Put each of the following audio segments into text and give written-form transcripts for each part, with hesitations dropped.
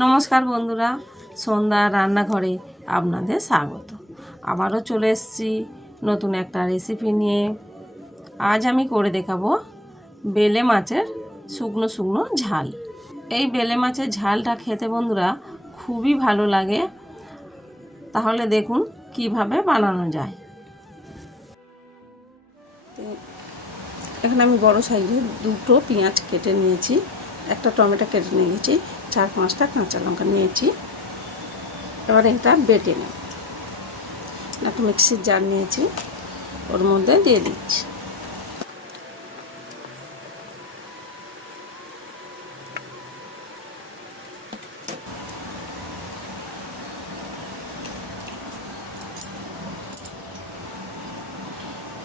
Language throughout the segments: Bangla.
নমস্কার বন্ধুরা, সন্ধ্যা রান্নাঘরে আপনাদের স্বাগত। আবারও চলে এসেছি নতুন একটা রেসিপি নিয়ে। আজ আমি করে দেখাবো বেলে মাছের শুকনো শুকনো ঝাল। এই বেলে মাছের ঝালটা খেতে বন্ধুরা খুবই ভালো লাগে। তাহলে দেখুন কিভাবে বানানো যায়। এখানে আমি বড় সাইজের দুটো পেঁয়াজ কেটে নিয়েছি, একটা টমেটো কেটে নিয়েছি, 4-5টা কাঁচা লঙ্কা নিয়েছি। এবার এটা বেটে নেব। একটা মিক্সির জার নিয়েছি, ওর মধ্যে দিয়ে দিচ্ছি।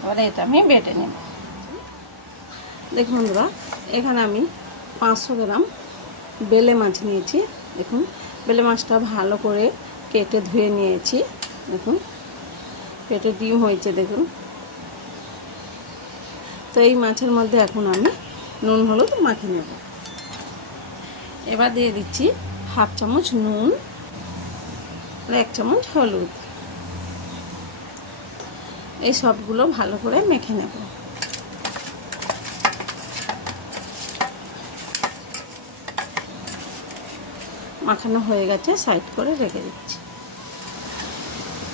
এবার এটা আমি বেটে নেব। দেখুন বন্ধুরা, এখানে আমি 500 গ্রাম বেলে মাছ নিয়েছি। দেখুন বেলে মাছটা ভালো করে কেটে ধুয়ে নিয়েছি। দেখুন পেটে ডিম হয়েছে দেখুন। তো এই মাছের মধ্যে এখন আমি নুন হলুদ মাখিয়ে নেব। এবার দিয়ে দিচ্ছি 1/2 চামচ নুন আর 1 চামচ হলুদ। এই সবগুলো ভালো করে মেখে নেব। মাখানো হয়ে গেছে, সাইড করে রেখে দিচ্ছি।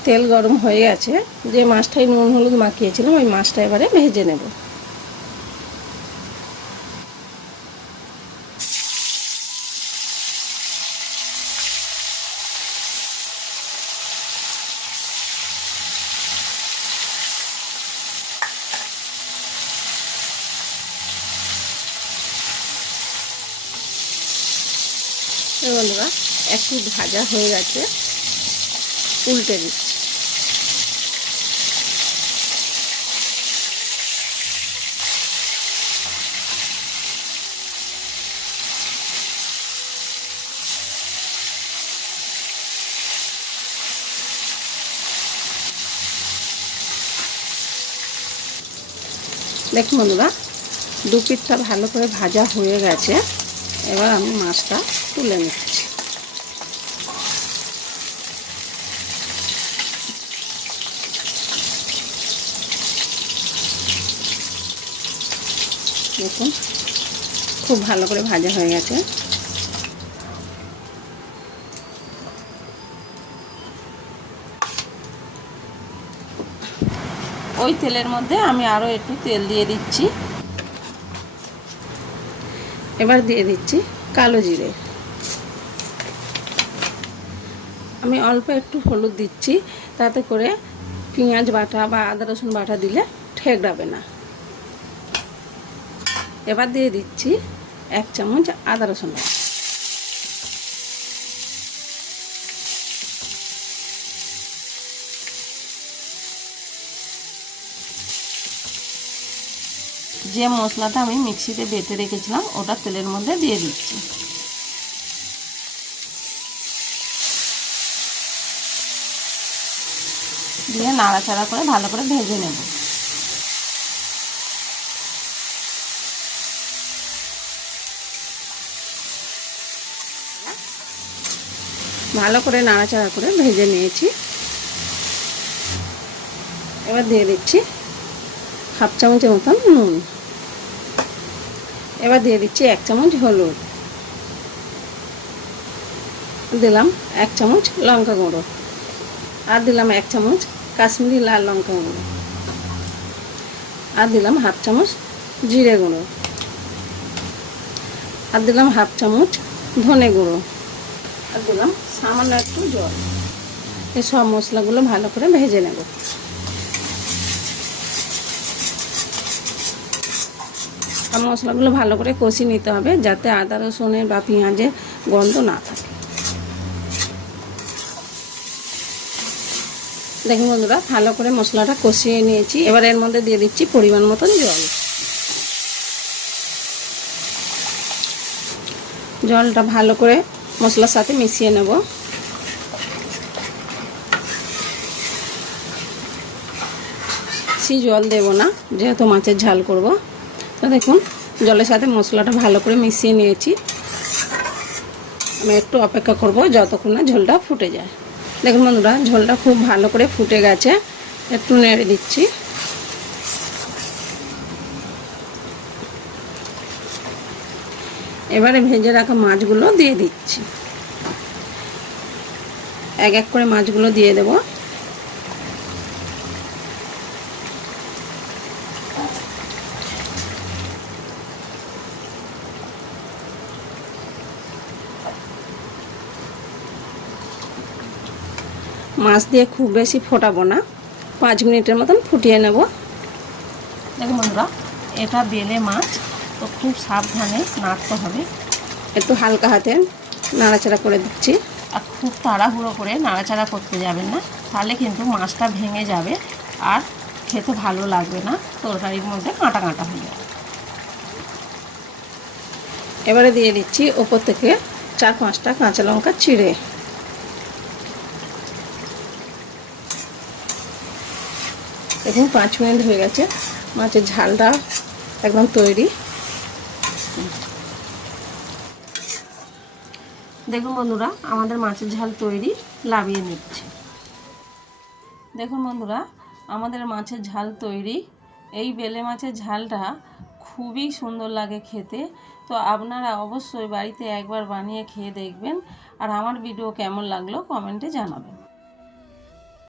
তেল গরম হয়ে গেছে, যে মাছটাই নুন হলুদ মাখিয়েছিলাম ওই মাছটা এবারে ভেজে নেব। বন্ধুরা একটু ভাজা হয়ে গেছে, উল্টে দিচ্ছি। দেখুন বন্ধুরা, দু পিঠটা ভালো করে ভাজা হয়ে গেছে। এবার আমি মাছটা তুলে নিচ্ছি। দেখুন খুব ভালো করে ভাজা হয়ে গেছে। ওই তেলের মধ্যে আমি আরও একটু তেল দিয়ে দিচ্ছি। এবার দিয়ে দিচ্ছি কালো জিরে। আমি অল্প একটু হলুদ দিচ্ছি, তাতে করে পেঁয়াজ বাটা বা আদা রসুন বাটা দিলে ঠেকরাবে না। এবার দিয়ে দিচ্ছি 1 চামচ আদা রসুন বাটা। যে মশলাটা আমি মিক্সিতে বেটে রেখেছিলাম ওটা তেলের মধ্যে দিয়ে দিচ্ছি। দিয়ে নাড়াচাড়া করে ভালো করে ভেজে নেব। ভালো করে নাড়াচাড়া করে ভেজে নিয়েছি। এবার দিয়ে দিচ্ছি 1/2 চামচের মতন নুন। এবার দিয়ে দিচ্ছি 1 চামচ হলুদ। দিলাম 1 চামচ লঙ্কা গুঁড়ো। আর দিলাম 1 চামচ কাশ্মীরি লাল লঙ্কা গুঁড়ো। আর দিলাম 1/2 চামচ জিরে গুঁড়ো। আর দিলাম 1/2 চামচ ধনে গুঁড়ো। আর দিলাম সামান্য একটু জল। এই সব মশলাগুলো ভালো করে ভেজে নেব। আর মশলাগুলো ভালো করে কষিয়ে নিতে হবে, যাতে আদা রসুনের বা পেঁয়াজের গন্ধ না থাকে। দেখুন বন্ধুরা, ভালো করে মশলাটা কষিয়ে নিয়েছি। এবার এর মধ্যে দিয়ে দিচ্ছি পরিমাণ মতন জল। জলটা ভালো করে মশলার সাথে মিশিয়ে নেব। বেশি জল দেব না, যেহেতু মাছের ঝাল করব। তো দেখুন জলের সাথে মশলাটা ভালো করে মিশিয়ে নিয়েছি। আমি একটু অপেক্ষা করব যতক্ষণ না ঝোলটা ফুটে যায়। দেখুন বন্ধুরা, ঝোলটা খুব ভালো করে ফুটে গেছে। একটু নেড়ে দিচ্ছি। এবারে ভেজে রাখা মাছগুলো দিয়ে দিচ্ছি। এক এক করে মাছগুলো দিয়ে দেব। মাছ দিয়ে খুব বেশি ফোটাবো না, 5 মিনিটের মতন ফুটিয়ে নেব। দেখুন বন্ধুরা, এটা বেলে মাছ, তো খুব সাবধানে নাড়তে হবে। একটু হালকা হাতে নাড়াচাড়া করে দিচ্ছি। আর খুব তাড়াহুড়ো করে নাড়াচাড়া করতে যাবেন না, তাহলে কিন্তু মাছটা ভেঙে যাবে আর খেতে ভালো লাগবে না, তরকারির মধ্যে কাঁটা কাঁটা হয়ে যাবে। এবারে দিয়ে দিচ্ছি ওপর থেকে 4-5টা কাঁচা লঙ্কা চিড়ে। এখন 5 মিনিট হয়ে গেছে, মাছের ঝালটা একদম তৈরি। দেখুন বন্ধুরা, আমাদের মাছের ঝাল তৈরি, নামিয়ে নিচ্ছি। দেখুন বন্ধুরা, আমাদের মাছের ঝাল তৈরি। এই বেলে মাছের ঝালটা খুবই সুন্দর লাগে খেতে। তো আপনারা অবশ্যই বাড়িতে একবার বানিয়ে খেয়ে দেখবেন। আর আমার ভিডিও কেমন লাগলো কমেন্টে জানাবেন।